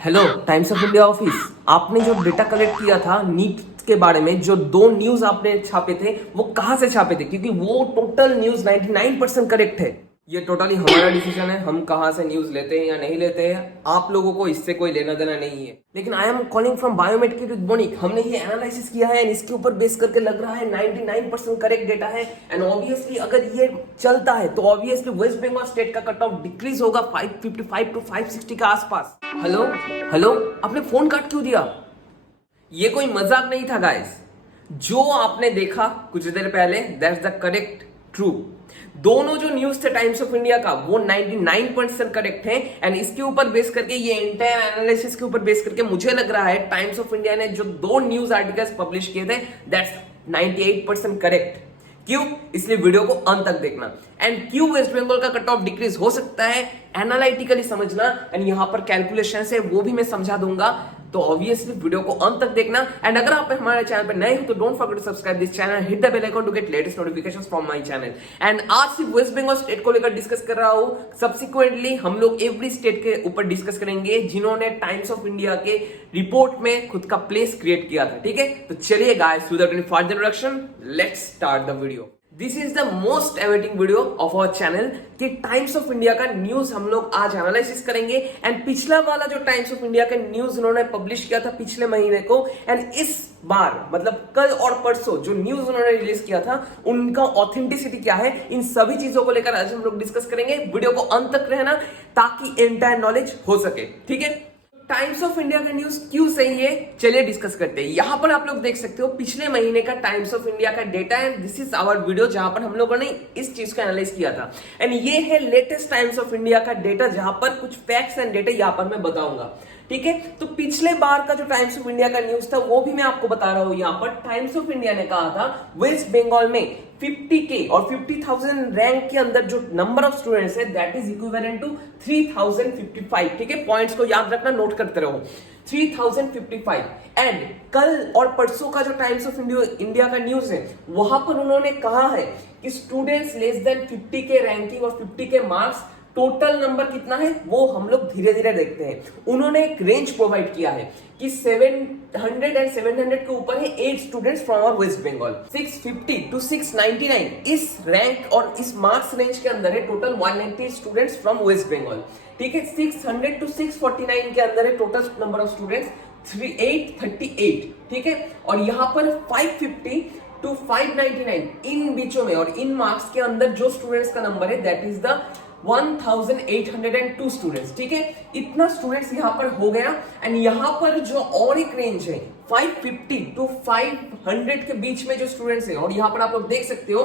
Hello times of India office. आपने जो data collect किया था नीट के बारे में, जो दो न्यूज आपने छापे थे वो कहां से छापे थे? क्योंकि वो टोटल न्यूज 99% करेक्ट है। ये टोटली हमारा डिसीजन है, हम कहां से न्यूज लेते हैं या नहीं लेते हैं। आप लोगों को इससे कोई लेना देना नहीं है। लेकिन I am calling from biometric with Boniuk. हमने ये एनालिसिस किया है एंड इसके ऊपर बेस करके लग रहा है 99% करेक्ट डेटा है। एंड ऑब्वियसली अगर ये चलता है तो ऑब्वियसली वेस्ट बंगाल स्टेट का कट ऑफ डिक्रीज होगा 555 टू 560 के आसपास। हेलो हेलो, आपने फोन काट क्यों दिया? ये कोई मजाक नहीं था गाइस। जो आपने देखा कुछ देर पहले दैट्स द करेक्ट ट्रू। दोनों जो न्यूज थे टाइम्स ऑफ इंडिया का वो 99% करेक्ट है। एंड इसके ऊपर बेस करके, ये एंटायर एनालिसिस के ऊपर बेस करके मुझे लग रहा है टाइम्स ऑफ इंडिया ने जो दो न्यूज आर्टिकल्स पब्लिश किए थे दैट्स 98% करेक्ट। क्यों? इसलिए वीडियो को अंत तक देखना। एंड क्यों वेस्ट बंगाल का कट ऑफ डिक्रीज हो सकता है एनालिटिकली समझना। एंड यहां पर कैलकुलेशन है वो भी मैं समझा दूंगा, तो ऑब्वियसली वीडियो को अंत तक देखना। एंड अगर आप हमारे चैनल पर नए हो तो don't forget to subscribe this channel, hit the bell icon to get latest notifications from my channel. And आज सिर्फ वेस्ट बंगाल स्टेट को लेकर डिस्कस कर रहा हूं, सब्सिक्वेंटली हम लोग एवरी स्टेट के ऊपर डिस्कस करेंगे जिन्होंने टाइम्स ऑफ इंडिया के रिपोर्ट में खुद का प्लेस क्रिएट किया था। ठीक है, तो चलिए guys without any further introduction let's start the video. This is the most awaiting video of our channel कि टाइम्स ऑफ इंडिया का न्यूज हम लोग आज एनालिसिस करेंगे। एंड पिछला वाला जो टाइम्स ऑफ इंडिया का न्यूज उन्होंने पब्लिश किया था पिछले महीने को, एंड इस बार मतलब कल और परसों जो न्यूज उन्होंने रिलीज किया था उनका ऑथेंटिसिटी क्या है, इन सभी चीजों को लेकर आज हम लोग डिस्कस करेंगे। वीडियो को अंत तक रहना ताकि एंटायर नॉलेज हो सके। ठीक है, टाइम्स ऑफ इंडिया का न्यूज क्यों सही है चलिए डिस्कस करते हैं। यहां पर आप लोग देख सकते हो पिछले महीने का टाइम्स ऑफ इंडिया का data, and this is our video जहां पर हम लोगों ने इस चीज को एनालाइज किया था। एंड ये है लेटेस्ट टाइम्स ऑफ इंडिया का डेटा जहां पर कुछ फैक्ट्स एंड डेटा यहां पर मैं बताऊंगा। ठीक है, तो पिछले बार का जो टाइम्स ऑफ इंडिया का न्यूज था वो भी मैं आपको बता रहा हूं। यहां पर टाइम्स ऑफ इंडिया ने कहा था वेस्ट बंगाल में 50K और 50,000 रैंक के अंदर जो नंबर ऑफ स्टूडेंट्स है दैट इज इक्विवेलेंट टू 3055। ठीक है, पॉइंट्स को याद रखना, नोट करते रहो, 3055। एंड कल और परसों का जो टाइम्स ऑफ इंडिया का न्यूज है वहां पर उन्होंने कहा है कि students less than 50K ranking और 50K मार्क्स, टोटल नंबर कितना है वो हम लोग धीरे धीरे देखते हैं। उन्होंने एक रेंज प्रोवाइड किया है कि 700 एंड 700 के ऊपर है 8 students from our West Bengal, 650 to 699 इस रैंक और इस मार्क्स रेंज के अंदर है total 190 students from West Bengal. ठीक है, 600 टू 649 के अंदर है टोटल नंबर ऑफ स्टूडेंट्स 3838। ठीक है, और यहां पर 550 टू 599 इन बीचों में और इन मार्क्स के अंदर जो स्टूडेंट्स का नंबर है दैट इज द 1802 स्टूडेंट्स। ठीक है, इतना स्टूडेंट्स यहां पर हो गया। एंड यहां पर जो और एक रेंज है 550 टू 500 के बीच में जो स्टूडेंट्स है, और यहां पर आप लोग देख सकते हो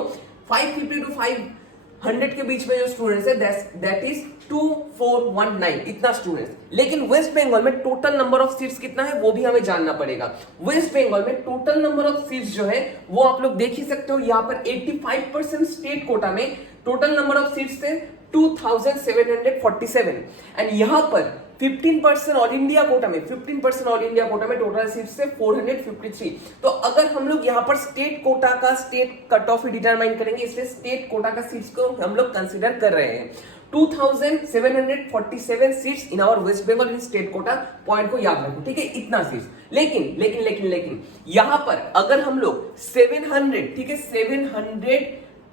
550 टू 500 के बीच में जो स्टूडेंट्स है दैट इज 2419 इतना स्टूडेंट्स। लेकिन वेस्ट बंगाल में टोटल नंबर ऑफ सीट्स कितना है वो भी हमें जानना पड़ेगा। वेस्ट बंगाल में टोटल नंबर ऑफ सीट्स जो है वो आप लोग देख ही सकते हो, यहां पर 85% स्टेट कोटा में टोटल नंबर ऑफ सीट्स थे 2747। एंड यहां पर 15% ऑल इंडिया कोटा में 15% ऑल इंडिया कोटा में टोटल सीट्स से 453। तो अगर हम लोग यहां पर स्टेट कोटा का स्टेट कट ऑफ डिटरमाइन करेंगे, इसलिए स्टेट कोटा का सीट्स को हम लोग कंसीडर कर रहे हैं। 2747 seats in our West Bengal in state quota, point को याद रखो। ठीक है, इतना सीट्स। लेकिन लेकिन लेकिन लेकिन यहां पर अगर हम लोग 700, ठीक है, 700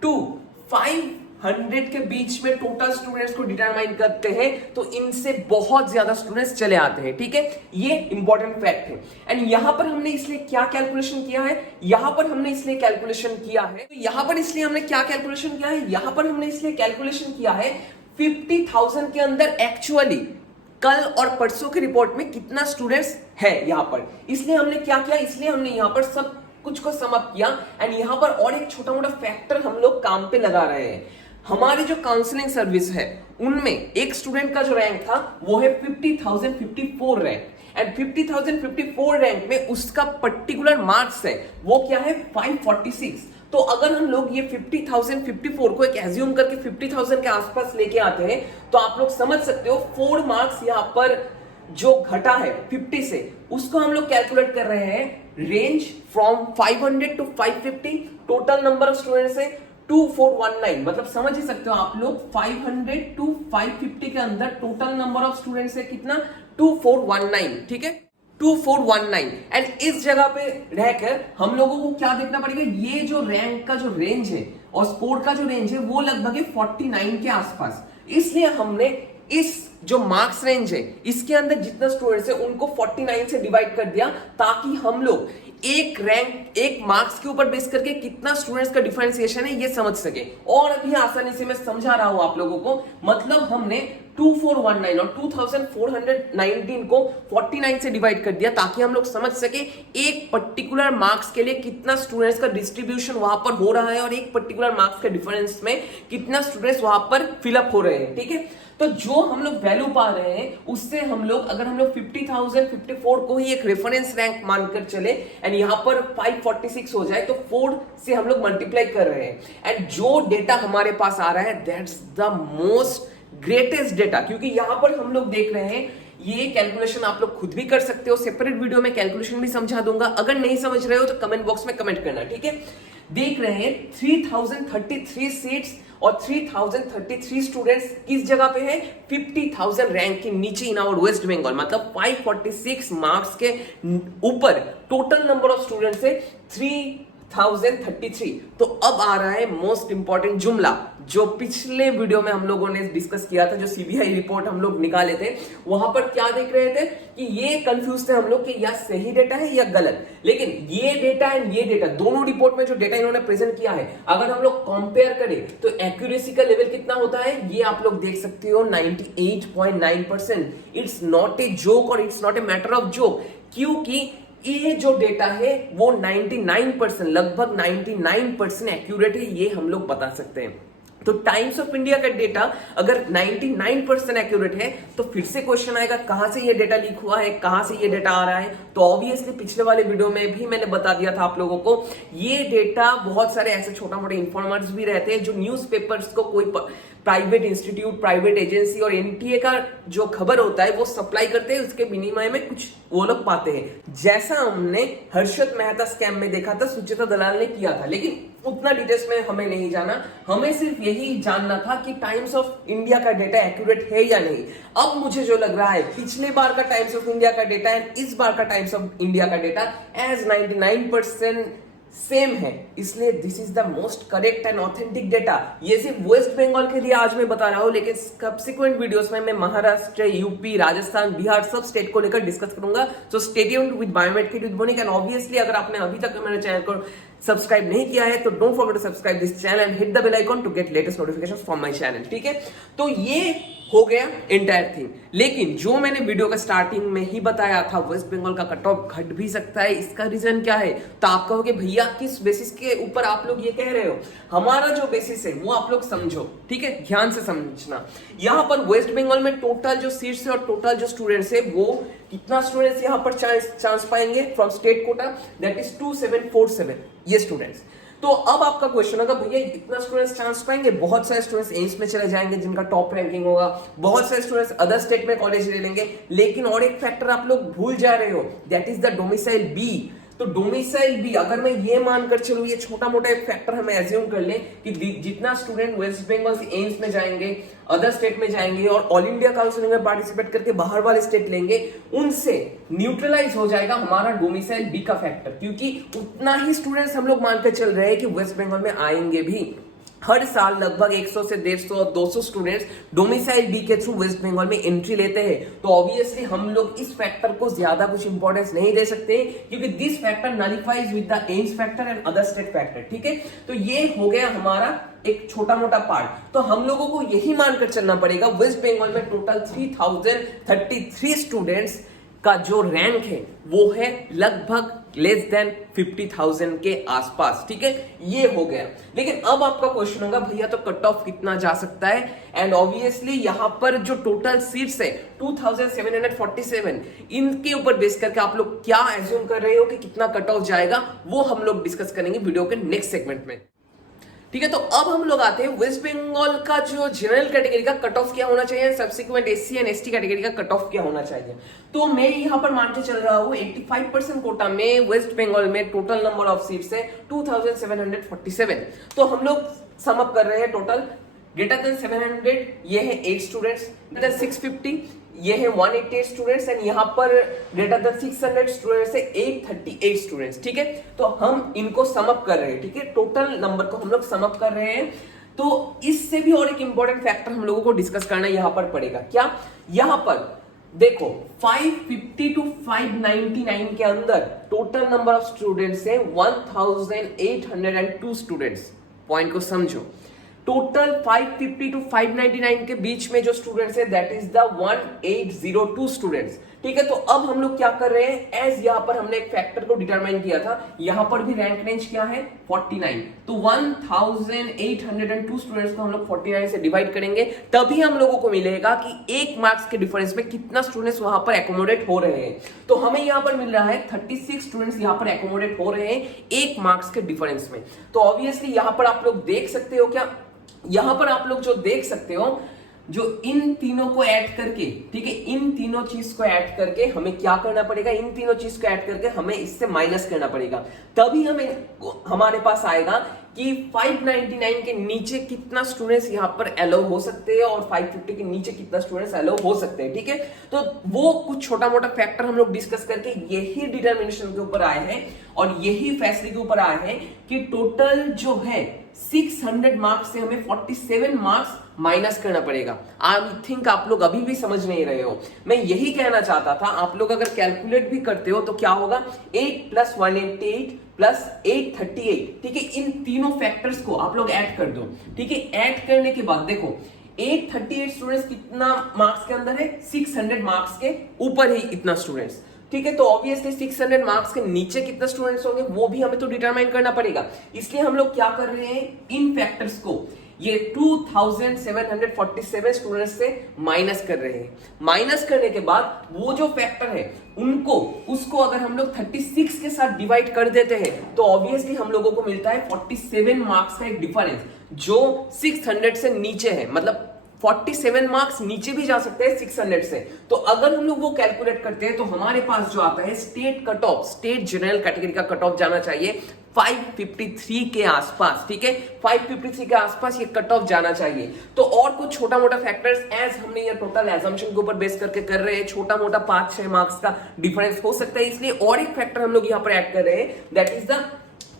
टू 500 के बीच में टोटल स्टूडेंट्स को डिटरमाइन करते हैं तो इनसे बहुत ज्यादा स्टूडेंट्स चले आते हैं। ठीक है, ये इंपॉर्टेंट फैक्ट है। एंड यहां पर हमने इसलिए क्या कैलकुलेशन किया है, यहां पर हमने इसलिए कैलकुलेशन किया है, तो यहां पर इसलिए हमने क्या कैलकुलेशन किया है, यहां पर हमने इसलिए कैलकुलेशन किया है 50,000 के अंदर एक्चुअली कल और परसों की रिपोर्ट में कितना स्टूडेंट्स है यहां पर। इसलिए हमने क्या किया, इसलिए हमने यहां पर सब कुछ को सम अप किया। एंड यहां पर और एक छोटा मोटा फैक्टर हम लोग काम पे लगा रहे हैं। हमारी जो काउंसलिंग सर्विस है उनमें एक स्टूडेंट का जो रैंक था वो है 50,054 रैंक। एंड 50,054 रैंक में उसका पर्टिकुलर मार्क्स है वो क्या है 546। तो अगर हम लोग ये 50,054 को एक एज्यूम करके 50,000 के आसपास लेके आते हैं तो आप लोग समझ सकते हो 4 मार्क्स यहां पर जो घटा है 50 से, उसको हम लोग कैलकुलेट कर रहे हैं range from 500 to 550। Total number of students है 2419, मतलब समझ ही सकते हो आप लोग 500 टू 550 के अंदर टोटल नंबर ऑफ स्टूडेंट्स है कितना 2419, ठीक है, 2419। एंड इस जगह पे रहकर हम लोगों को क्या देखना पड़ेगा, ये जो रैंक का जो रेंज है और स्कोर का जो रेंज है वो लगभग है 49 के आसपास। इसलिए हमने इस जो मार्क्स रेंज है इसके अंदर जितना स्टूडेंट्स है उनको 49 से डिवाइड कर दिया, ताकि हम लोग एक रैंक एक मार्क्स के ऊपर बेस करके कितना स्टूडेंट्स का डिफरेंशिएशन है ये समझ सके। और अभी आसानी से मैं समझा रहा हूं आप लोगों को, मतलब हमने 2419 और 2419 को 49 से डिवाइड कर दिया ताकि हम लोग समझ सके एक पर्टिकुलर मार्क्स के लिए कितना स्टूडेंट्स का डिस्ट्रीब्यूशन वहां पर हो रहा है और एक पर्टिकुलर मार्क्स के डिफरेंस में कितना स्टूडेंट्स वहां पर फिलअप हो रहे हैं, ठीक है। तो जो हम लोग वैल्यू पा रहे हैं उससे हम लोग अगर हम लोग 50,054 को ही एक रेफरेंस रैंक मानकर चले एंड यहां पर 546 हो जाए तो 4 से हम लोग मल्टीप्लाई कर रहे हैं एंड जो डेटा हमारे पास आ रहा है that's the most greatest data, क्योंकि यहां पर हम लोग देख रहे हैं ये कैलकुलेशन आप लोग खुद भी कर सकते हो, सेपरेट वीडियो में कैलकुलेशन भी समझा दूंगा, अगर नहीं समझ रहे हो तो कमेंट बॉक्स में कमेंट करना, ठीक है। देख रहे हैं 3033 सीट्स और 3033 स्टूडेंट्स किस जगह पे है, 50,000 रैंक के नीचे इन आवर वेस्ट बंगाल, मतलब 546 मार्क्स के ऊपर टोटल नंबर ऑफ स्टूडेंट्स है 3033। तो अब आ रहा है मोस्ट इंपॉर्टेंट जुमला जो पिछले वीडियो में हम लोगों ने डिस्कस किया था, जो सीबीआई रिपोर्ट हम लोग निकाले थे, वहां पर क्या देख रहे थे कि ये कंफ्यूज थे हम लोग कि या सही डेटा है या गलत। लेकिन ये डेटा एंड ये डेटा दोनों रिपोर्ट में जो डेटा इन्होंने प्रेजेंट किया है अगर हम लोग कंपेयर करें तो एक्यूरेसी का लेवल कितना होता है ये आप लोग देख सकते हो 98.9%। इट्स नॉट ए जोक और it's not a matter of joke, क्योंकि ये जो डेटा है वो 99% लगभग 99% एक्यूरेट है, ये हम लोग बता सकते हैं। तो टाइम्स ऑफ इंडिया का डेटा अगर 99% एक्यूरेट है तो फिर से क्वेश्चन आएगा कहां से ये डेटा लीक हुआ है, कहां से ये डेटा आ रहा है। तो ऑब्वियसली पिछले वाले वीडियो में भी मैंने बता दिया था आप लोगों को, ये डेटा बहुत सारे ऐसे छोटा मोटे इन्फॉर्मर्स भी रहते हैं जो न्यूज़पेपर्स को कोई प्राइवेट इंस्टीट्यूट, प्राइवेट एजेंसी और एनटीए का जो खबर होता है वो सप्लाई करते हैं, उसके विनिमय में कुछ वो लोग पाते हैं। जैसा हमने हर्षद मेहता स्कैम में देखा था, सुचिता दलाल ने किया था, लेकिन उतना डिटेल्स में हमें नहीं जाना, हमें सिर्फ यही जानना था कि टाइम्स ऑफ इंडिया का डेटा एक्यूरेट है या नहीं। अब मुझे जो लग रहा है पिछले बार का टाइम्स ऑफ इंडिया का डेटा एंड इस बार का टाइम्स ऑफ इंडिया का डेटा एज 99% सेम है, इसलिए this is the most correct and authentic data. ये सिर्फ वेस्ट बंगाल के लिए आज मैं बता रहा हूं, लेकिन सब्सिक्वेंट वीडियोस में मैं महाराष्ट्र, यूपी, राजस्थान, बिहार सब स्टेट को लेकर डिस्कस करूंगा। So stay tuned with biomed kid with bionic. And obviously अगर आपने अभी तक मेरे चैनल को सब्सक्राइब नहीं किया है तो don't forget to subscribe this channel and hit the bell icon to get latest notifications from my channel, ठीक है। तो ये हो गया एंटायर थिंग, लेकिन जो मैंने वीडियो का स्टार्टिंग में ही बताया था वेस्ट बंगाल का कट ऑफ घट भी सकता है, इसका रीजन क्या है। तो आप कहोगे भैया किस बेसिस के ऊपर आप लोग ये कह रहे हो, हमारा जो बेसिस है वो आप लोग समझो, ठीक है, ध्यान से समझना। यहां पर वेस्ट बंगाल में टोटल जो सीट्स है और टोटल जो स्टूडेंट्स है वो कितना स्टूडेंट्स यहां पर चांस पाएंगे from state quota, that is 2747 ये स्टूडेंट्स। तो अब आपका क्वेश्चन होगा भैया इतना स्टूडेंट्स चांस पाएंगे, बहुत सारे स्टूडेंट्स एम्स में चले जाएंगे जिनका टॉप रैंकिंग होगा, बहुत सारे स्टूडेंट्स अदर स्टेट में कॉलेज ले लेंगे, लेकिन और एक फैक्टर आप लोग भूल जा रहे हो, that is the domicile B. तो डोमिसाइल बी अगर मैं ये मानकर चलूं, ये छोटा मोटा एक फैक्टर हमें एज्यूम कर लें कि जितना स्टूडेंट वेस्ट बंगाल से एम्स में जाएंगे, अदर स्टेट में जाएंगे और ऑल इंडिया काउंसिलिंग में पार्टिसिपेट करके बाहर वाले स्टेट लेंगे, उनसे न्यूट्रलाइज हो जाएगा हमारा डोमिसाइल बी का फैक्टर, क्योंकि उतना ही स्टूडेंट्स हम लोग मानकर चल रहे हैं कि वेस्ट बंगाल में आएंगे भी। हर साल लगभग 100 से 150 और 200 स्टूडेंट्स डोमिसाइल बी के थ्रू वेस्ट बंगाल में एंट्री लेते हैं। तो ऑब्वियसली हम लोग इस फैक्टर को ज्यादा कुछ इंपॉर्टेंस नहीं दे सकते, क्योंकि this factor nullifies with the aims factor and other state factor, ठीक है। तो ये हो गया हमारा एक छोटा मोटा पार्ट। तो हम लोगों को यही मानकर चलना पड़ेगा वेस्ट बंगाल में टोटल 3033 स्टूडेंट्स का जो रैंक है वो है लगभग लेस देन 50,000 के आसपास, ठीक है, ये हो गया। लेकिन अब आपका क्वेश्चन होगा भैया तो कट ऑफ कितना जा सकता है, एंड ऑब्वियसली यहां पर जो टोटल सीट्स है 2747, इनके ऊपर बेस करके आप लोग क्या एज्यूम कर रहे हो कि कितना कट ऑफ जाएगा, वो हम लोग डिस्कस करेंगे वीडियो के नेक्स्ट सेगमेंट में, ठीक है। तो अब हम लोग आते हैं वेस्ट बंगाल का जो जनरल कैटेगरी का कट ऑफ क्या होना चाहिए, subsequent SC and ST category का कट ऑफ क्या होना चाहिए। तो मैं यहां पर मान के चल रहा हूं 85% कोटा में वेस्ट बंगाल में टोटल नंबर ऑफ सीट्स है 2747। तो हम लोग सम अप कर रहे हैं टोटल ग्रेटर देन 700 ये है 8 स्टूडेंट्स, ग्रेटर देन 650 ये है 188 स्टूडेंट्स एंड यहाँ पर ग्रेटर देन 600 स्टूडेंट्स है 838 स्टूडेंट्स, ठीक है। तो हम इनको सम अप कर रहे हैं, ठीक है, टोटल नंबर को हम लोग सम अप कर रहे हैं। तो इससे भी और एक इंपॉर्टेंट फैक्टर हम लोगों को डिस्कस करना यहाँ पर पड़ेगा। क्या? यहाँ पर देखो 550 टू 599 के अंदर टोटल नंबर ऑफ स्टूडेंट्स है 1802 स्टूडेंट्स। पॉइंट को समझो, टोटल 550 टू 599 के बीच में जो स्टूडेंट्स है दैट इज द 1802 स्टूडेंट्स, ठीक है। तो अब हम लोग क्या कर रहे हैं, एज यहां पर हमने एक फैक्टर को डिटरमाइन किया था, यहां पर भी रैंक रेंज क्या है 49। तो 1802 स्टूडेंट्स को हम लोग 49 से डिवाइड करेंगे, तभी हम लोगों को मिलेगा कि एक मार्क्स के डिफरेंस में कितना स्टूडेंट्स वहां पर एकोमोडेट हो रहे हैं। तो हमें यहां पर मिल रहा है 36 स्टूडेंट्स यहां पर एकोमोडेट हो रहे हैं एक मार्क्स के डिफरेंस में। तो ऑब्वियसली यहां पर आप लोग देख सकते हो, क्या यहां पर आप लोग जो देख सकते हो, जो इन तीनों को ऐड करके, ठीक है, इन तीनों चीज को ऐड करके हमें क्या करना पड़ेगा, इन तीनों चीज को ऐड करके हमें इससे माइनस करना पड़ेगा, तभी हमारे पास आएगा कि 599 के नीचे कितना स्टूडेंट्स यहां पर अलाउ हो सकते हैं और 550 के नीचे कितना स्टूडेंट्स अलाउ हो सकते हैं, ठीक है। तो वो कुछ छोटा मोटा फैक्टर हम लोग डिस्कस करके यही डिटर्मिनेशन के ऊपर आए हैं और यही फैसले के ऊपर आए हैं कि टोटल जो है 600 मार्क्स से हमें 47 मार्क्स माइनस करना पड़ेगा। आई थिंक आप लोग अभी भी समझ नहीं रहे हो, मैं यही कहना चाहता था। आप लोग अगर कैलकुलेट भी करते हो तो क्या होगा, 8 + 188 + 838, ठीक है। इन तीनों फैक्टर्स को आप लोग ऐड कर दो, ठीक है। ऐड करने के बाद देखो 838 स्टूडेंट्स कितना मार्क्स के अंदर है, 600 मार्क्स के ऊपर ही इतना स्टूडेंट्स, ठीक है। तो ऑब्वियसली 600 मार्क्स के नीचे कितने स्टूडेंट्स होंगे वो भी हमें तो डिटरमाइन करना पड़ेगा। इसलिए हम लोग क्या कर रहे हैं, इन फैक्टर्स को ये 2747 स्टूडेंट्स से माइनस कर रहे हैं। माइनस करने के बाद वो जो फैक्टर है उसको अगर हम लोग 36 के साथ डिवाइड कर देते हैं तो ऑब्वियसली हम लोगों को मिलता है 47 मार्क्स का एक डिफरेंस जो 600 से नीचे है। मतलब 47 मार्क्स नीचे भी जा सकते हैं 600 से। तो अगर हम लोग वो कैलकुलेट करते हैं तो हमारे पास जो आता है state cut off, state general category का कट ऑफ जाना चाहिए 553 के आसपास, ठीक है। 553 के आसपास ये कट ऑफ जाना चाहिए। तो और कुछ छोटा मोटा फैक्टर्स एज हमने ये टोटल एजम्पशन के ऊपर बेस करके कर रहे हैं, छोटा मोटा 5-6 मार्क्स का डिफरेंस हो सकता है, इसलिए और एक फैक्टर हम लोग यहां पर ऐड कर रहे हैं दैट इज द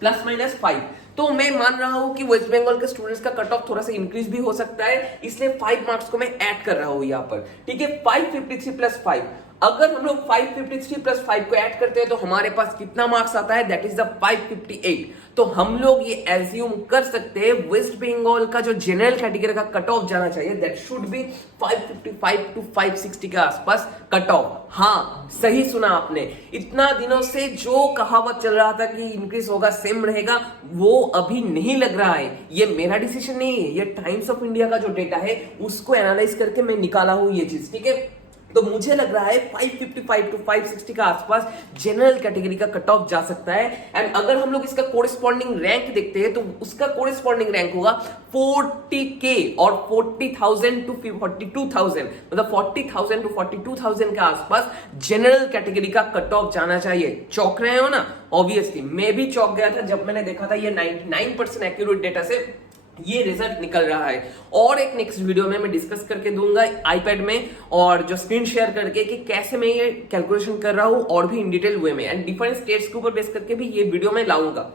±5। तो मैं मान रहा हूं कि वेस्ट बंगाल के स्टूडेंट्स का कट ऑफ थोड़ा सा इंक्रीज भी हो सकता है, इसलिए 5 मार्क्स को मैं ऐड कर रहा हूं यहां पर, ठीक है। 553 + 5, अगर हम लोग 553 + 5 को ऐड करते हैं तो हमारे पास कितना मार्क्स आता है, दैट इज द 558। तो हम लोग ये एज्यूम कर सकते हैं वेस्ट बंगाल का जो जनरल कैटेगरी का कट ऑफ जाना चाहिए दैट शुड बी 555 टू 560 के आसपास कट ऑफ। हाँ, सही सुना आपने, इतना दिनों से जो कहावत चल रहा था कि इंक्रीज होगा सेम रहेगा, वो अभी नहीं लग रहा है। ये मेरा डिसीजन नहीं है, ये टाइम्स ऑफ इंडिया का जो डेटा है उसको एनालाइज करके मैं निकाला हूं ये चीज, ठीक है। तो मुझे लग रहा है 555 टू 560 का आसपास जनरल कैटेगरी का कट ऑफ जा सकता है। एंड अगर हम लोग इसका कोरिस्पॉन्डिंग रैंक देखते हैं तो उसका कोरिस्पॉन्डिंग रैंक होगा 40K और 40,000 टू 42,000, मतलब 40,000 टू 42,000 के आसपास जनरल कैटेगरी का कट ऑफ जाना चाहिए। चौंक रहे हो ना? ऑब्वियसली मैं भी चौंक गया था जब मैंने देखा था ये 99% एक्यूरेट डेटा से ये रिजल्ट निकल रहा है। और एक नेक्स्ट वीडियो में मैं डिस्कस करके दूंगा आईपैड में और जो स्क्रीन शेयर करके कि कैसे मैं ये कैलकुलेशन कर रहा हूं और भी इन डिटेल वे में, एंड डिफरेंट स्टेट्स के ऊपर बेस करके भी ये वीडियो में लाऊंगा,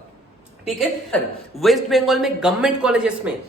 ठीक है। वेस्ट बंगाल में गवर्नमेंट कॉलेजेस में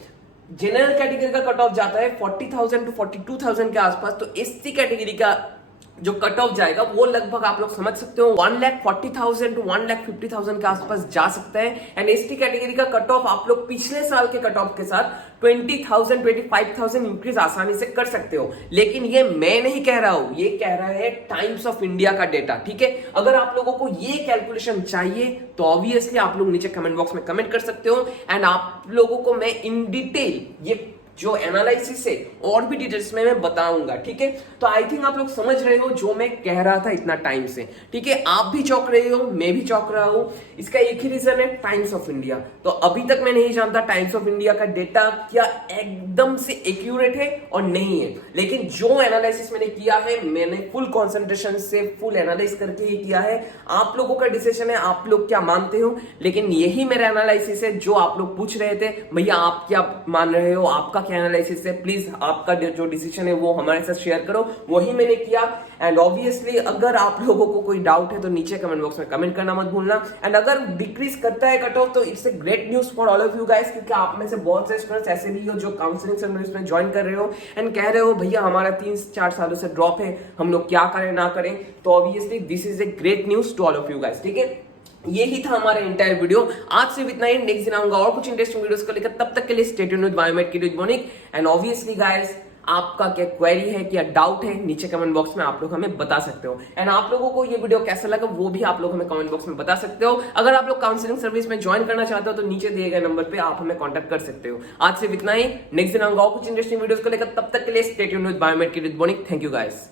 जनरल कैटेगरी का कट ऑफ जाता है 40,000 टू 42,000 के आसपास। तो एससी कैटेगरी का जो कट ऑफ जाएगा वो लगभग आप लोग समझ सकते हो 1,40,000 टू 1,50,000 के आसपास जा सकता है। एंड एसटी कैटेगरी का कट ऑफ आप लोग पिछले साल के कट ऑफ के साथ 20,000 25,000 इंक्रीज आसानी से कर सकते हो। लेकिन ये मैं नहीं कह रहा हूं, ये कह रहा है टाइम्स ऑफ इंडिया का डेटा, ठीक है। अगर आप लोगों को ये कैलकुलेशन चाहिए तो ऑब्वियसली आप लोग नीचे कमेंट बॉक्स में कमेंट कर सकते हो एंड आप लोगों को मैं इन डिटेल ये जो एनालिसिस है और भी डिटेल्स में मैं बताऊंगा, ठीक है। तो आई थिंक आप लोग समझ रहे हो जो मैं कह रहा था इतना टाइम से, ठीक है। आप भी चौंक रहे हो, मैं भी चौंक रहा हूं। इसका एक ही रीजन है, टाइम्स ऑफ इंडिया। तो अभी तक मैं नहीं जानता टाइम्स ऑफ इंडिया का डेटा क्या एकदम से एक्यूरेट है और नहीं है, लेकिन जो एनालिसिस मैंने किया है मैंने फुल कॉन्सेंट्रेशन से फुल एनालाइज करके ही किया है। आप लोगों का डिसीजन है, आप लोग क्या मानते हो, लेकिन यही मेरा एनालिसिस है। जो आप लोग पूछ रहे थे भैया आप क्या मान रहे हो, आपका के एनालिसिस से, प्लीज आपका जो डिसीजन है वो हमारे साथ शेयर करो, वही मैंने किया। एंड ऑब्वियसली अगर आप लोगों को कोई डाउट है तो नीचे कमेंट बॉक्स में कमेंट करना मत भूलना। एंड अगर डिक्रीज करता है कट ऑफ तो it's a great news for all of you guys, क्योंकि आप में से बहुत से स्टूडेंट्स ऐसे भी हो जो काउंसलिंग सर्विस में ज्वाइन कर रहे हो एंड कह रहे हो भैया हमारा 3-4 सालों से ड्रॉप है, हम लोग क्या करें ना करें। तो obviously this is a great news to all of you guys, ठीक है। यही था हमारा एंटायर वीडियो, आज से इतना ही। नेक्स्ट दिन आऊंगा और कुछ इंटरेस्टिंग वीडियोस को लेकर, तब तक के लिए स्टे ट्यून्ड विद बायोमेड की यूनिक। एंड ऑब्वियसली गाइस आपका क्या क्वेरी है, क्या डाउट है, नीचे कमेंट बॉक्स में आप लोग हमें बता सकते हो। एंड आप लोगों को ये वीडियो कैसा लगा वो भी आप लोग हमें कमेंट बॉक्स में बता सकते हो। अगर आप लोग काउंसलिंग सर्विस में ज्वाइन करना चाहते हो तो नीचे दिए गए नंबर पे आप हमें कांटेक्ट कर सकते हो। आज से इतना ही, नेक्स्ट दिन आऊंगा और कुछ इंटरेस्टिंग वीडियोस को लेकर, तब तक के लिए स्टे ट्यून्ड विद बायोमेड की यूनिक। Thank you guys.